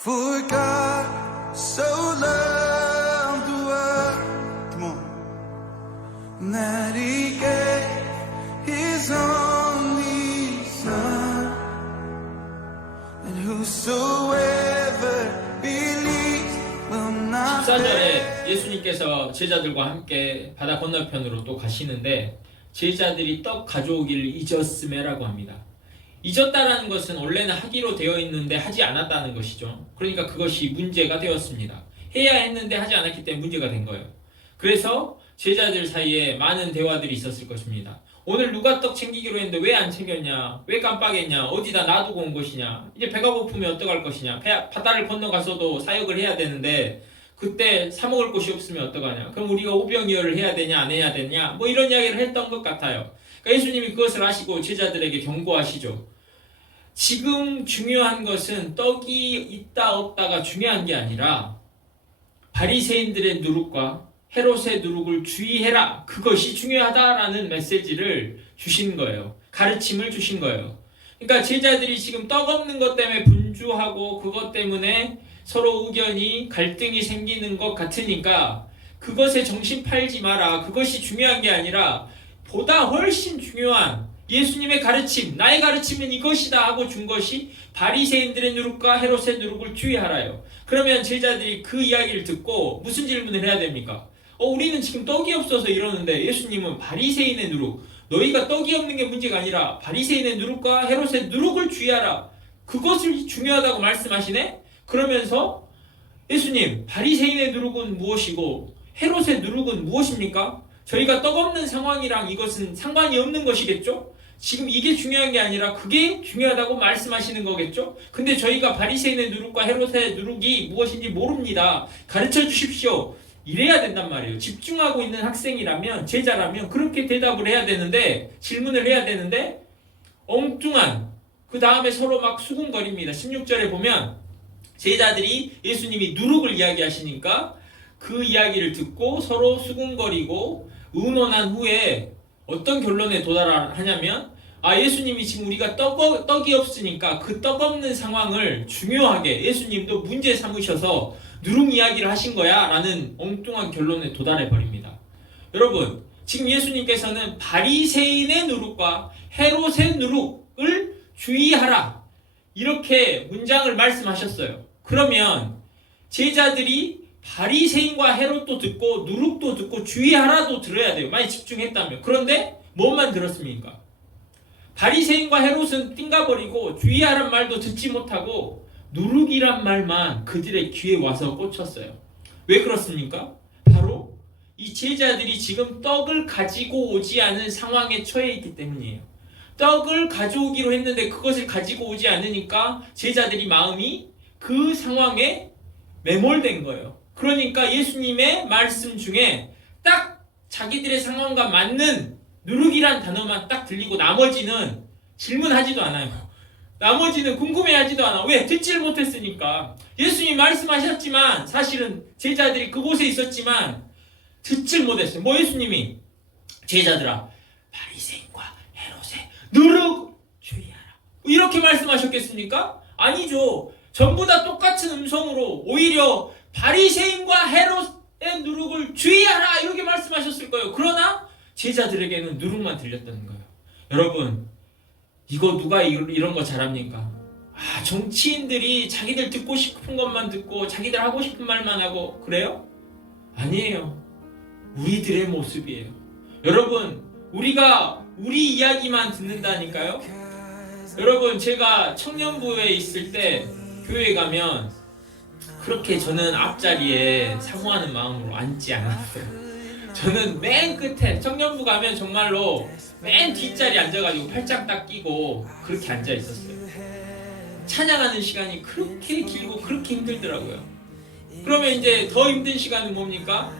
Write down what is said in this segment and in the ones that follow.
For God so loved the world, come on, that He gave His only Son, and whosoever believes will not 14절에 예수님께서 제자들과 함께 바다 건너편으로 또 가시는데 제자들이 떡 가져오기를 잊었음에라고 합니다. 잊었다라는 것은 원래는 하기로 되어 있는데 하지 않았다는 것이죠. 그러니까 그것이 문제가 되었습니다. 해야 했는데 하지 않았기 때문에 문제가 된 거예요. 그래서 제자들 사이에 많은 대화들이 있었을 것입니다. 오늘 누가 떡 챙기기로 했는데 왜 안 챙겼냐? 왜 깜빡했냐? 어디다 놔두고 온 것이냐? 이제 배가 고프면 어떡할 것이냐? 바다를 건너가서도 사역을 해야 되는데 그때 사 먹을 곳이 없으면 어떡하냐? 그럼 우리가 오병이어를 해야 되냐 안 해야 되냐? 뭐 이런 이야기를 했던 것 같아요. 그러니까 예수님이 그것을 아시고 제자들에게 경고하시죠. 지금 중요한 것은 떡이 있다 없다가 중요한 게 아니라 바리새인들의 누룩과 헤롯의 누룩을 주의해라. 그것이 중요하다라는 메시지를 주신 거예요. 가르침을 주신 거예요. 그러니까 제자들이 지금 떡 없는 것 때문에 분주하고 그것 때문에 서로 의견이 갈등이 생기는 것 같으니까 그것에 정신 팔지 마라. 그것이 중요한 게 아니라 보다 훨씬 중요한 예수님의 가르침, 나의 가르침은 이것이다 하고 준 것이 바리새인들의 누룩과 헤롯의 누룩을 주의하라요. 그러면 제자들이 그 이야기를 듣고 무슨 질문을 해야 됩니까? 우리는 지금 떡이 없어서 이러는데 예수님은 바리새인의 누룩, 너희가 떡이 없는 게 문제가 아니라 바리새인의 누룩과 헤롯의 누룩을 주의하라. 그것을 중요하다고 말씀하시네? 그러면서 예수님, 바리새인의 누룩은 무엇이고 헤롯의 누룩은 무엇입니까? 저희가 떡 없는 상황이랑 이것은 상관이 없는 것이겠죠? 지금 이게 중요한 게 아니라 그게 중요하다고 말씀하시는 거겠죠? 근데 저희가 바리새인의 누룩과 헤롯의 누룩이 무엇인지 모릅니다. 가르쳐 주십시오. 이래야 된단 말이에요. 집중하고 있는 학생이라면, 제자라면 그렇게 대답을 해야 되는데, 질문을 해야 되는데 엉뚱한, 그 다음에 서로 막 수군거립니다. 16절에 보면 제자들이 예수님이 누룩을 이야기하시니까 그 이야기를 듣고 서로 수군거리고 의논한 후에 어떤 결론에 도달하냐면 예수님이 지금 우리가 떡이 없으니까 그 떡 없는 상황을 중요하게 예수님도 문제 삼으셔서 누룩 이야기를 하신 거야 라는 엉뚱한 결론에 도달해 버립니다. 여러분, 지금 예수님께서는 바리새인의 누룩과 헤롯의 누룩을 주의하라 이렇게 문장을 말씀하셨어요. 그러면 제자들이 바리새인과 헤롯도 듣고 누룩도 듣고 주의하라도 들어야 돼요. 많이 집중했다면. 그런데 뭐만 들었습니까? 바리새인과 헤롯은 띵가버리고 주의하란 말도 듣지 못하고 누룩이란 말만 그들의 귀에 와서 꽂혔어요. 왜 그렇습니까? 바로 이 제자들이 지금 떡을 가지고 오지 않은 상황에 처해 있기 때문이에요. 떡을 가져오기로 했는데 그것을 가지고 오지 않으니까 제자들이 마음이 그 상황에 매몰된 거예요. 그러니까 예수님의 말씀 중에 딱 자기들의 상황과 맞는 누룩이란 단어만 딱 들리고 나머지는 질문하지도 않아요. 나머지는 궁금해하지도 않아. 왜? 듣지를 못했으니까. 예수님이 말씀하셨지만 사실은 제자들이 그곳에 있었지만 듣질 못했어요. 뭐 예수님이 제자들아 바리새인과 헤롯의 누룩 주의하라 이렇게 말씀하셨겠습니까? 아니죠. 전부 다 똑같은 음성으로 오히려 바리새인과 헤롯의 누룩을 주의하라 이렇게 말씀하셨을 거예요. 그러나 제자들에게는 누룩만 들렸다는 거예요. 여러분, 이거 누가 이런 거 잘합니까? 정치인들이 자기들 듣고 싶은 것만 듣고 자기들 하고 싶은 말만 하고 그래요? 아니에요. 우리들의 모습이에요. 여러분, 우리가 우리 이야기만 듣는다니까요. 여러분, 제가 청년부에 있을 때 교회에 가면 그렇게 저는 앞자리에 사모하는 마음으로 앉지 않았어요. 저는 맨 끝에 청년부 가면 정말로 맨 뒷자리에 앉아가지고 팔짱 딱 끼고 그렇게 앉아 있었어요. 찬양하는 시간이 그렇게 길고 그렇게 힘들더라고요. 그러면 이제 더 힘든 시간은 뭡니까?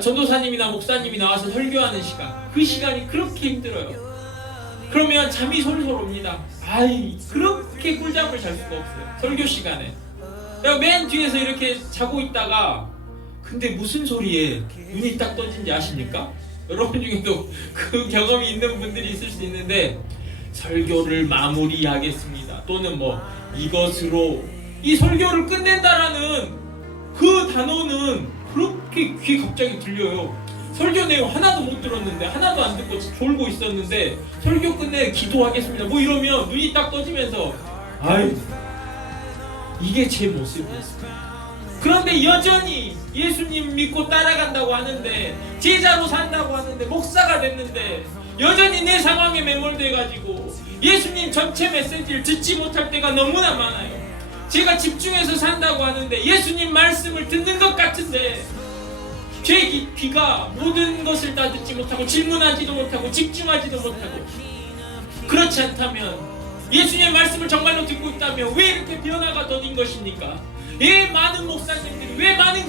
전도사님이나 목사님이 나와서 설교하는 시간. 그 시간이 그렇게 힘들어요. 그러면 잠이 솔솔 옵니다. 그렇게 꿀잠을 잘 수가 없어요. 설교 시간에. 내가 맨 뒤에서 이렇게 자고 있다가 근데 무슨 소리에 눈이 딱 떠진지 아십니까? 여러분 중에도 그 경험이 있는 분들이 있을 수 있는데 설교를 마무리하겠습니다. 또는 뭐 이것으로 이 설교를 끝낸다라는 그 단어는 그렇게 귀에 갑자기 들려요. 설교 내용 하나도 못 들었는데, 하나도 안 듣고 졸고 있었는데 설교 끝내 기도하겠습니다 뭐 이러면 눈이 딱 떠지면서 아이, 이게 제 모습이었어요. 그런데 여전히 예수님 믿고 따라간다고 하는데, 제자로 산다고 하는데, 목사가 됐는데 여전히 내 상황에 매몰돼가지고 예수님 전체 메시지를 듣지 못할 때가 너무나 많아요. 제가 집중해서 산다고 하는데 예수님 말씀을 듣는 것 같은데 제 귀가 모든 것을 다 듣지 못하고 질문하지도 못하고 집중하지도 못하고, 그렇지 않다면, 예수님의 말씀을 정말로 듣고 있다면 왜 이렇게 변화가 더딘 것입니까? 왜 많은 목사님들이, 왜 많은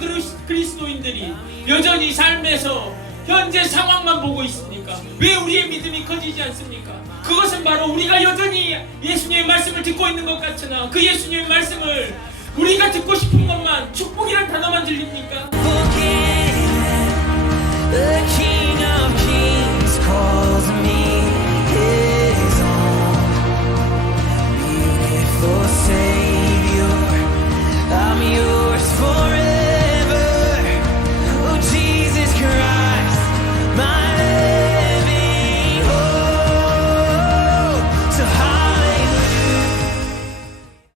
그리스도인들이 여전히 삶에서 현재 상황만 보고 있습니까? 왜 우리의 믿음이 커지지 않습니까? 그것은 바로 우리가 여전히 예수님의 말씀을 듣고 있는 것 같으나 그 예수님의 말씀을